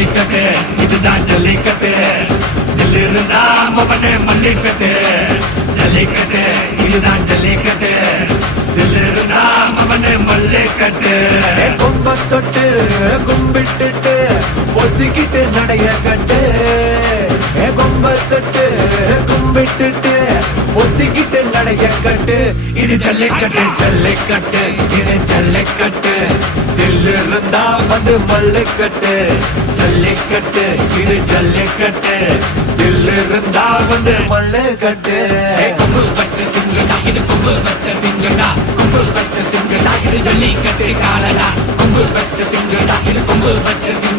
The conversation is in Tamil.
ஜல்லிக்கட்டு இதுதான் ஜல்லிக்கட்டு தில்லு இருந்தா மவனே மல்லிக்கட்டு ஜல்லிக்கட்டு இதுதான் ஜல்லிக்கட்டு தில்லு இருந்தா மவனே மல்லிக்கட்டு கொம்ப தொட்டு கும்பிட்டுட்டு ஒத்திக்கிட்டு நடைய கட்டு கொம்ப தொட்டு கும்பிட்டுட்டு ஒத்திக்கிட்டு நடைய கட்டு இது ஜல்லிக்கட்டு ஜல்லிக்கட்டு இது ஜல்லிக்கட்டு தில்லு இருந்தா வந்து மல்லுக்கட்டு ஜல்லிக்கட்டு இது ஜல்லிக்கட்டு தில்லு இருந்தா வந்து மல்லுக்கட்டு கொம்பு வச்ச சிங்கடா இது கொம்பு வச்ச சிங்கடா கொம்பு வச்ச சிங்கடா இது ஜல்லிக்கட்டு காலடா கொம்பு வச்ச சிங்கடா இது கொம்பு வச்ச சிங்கடா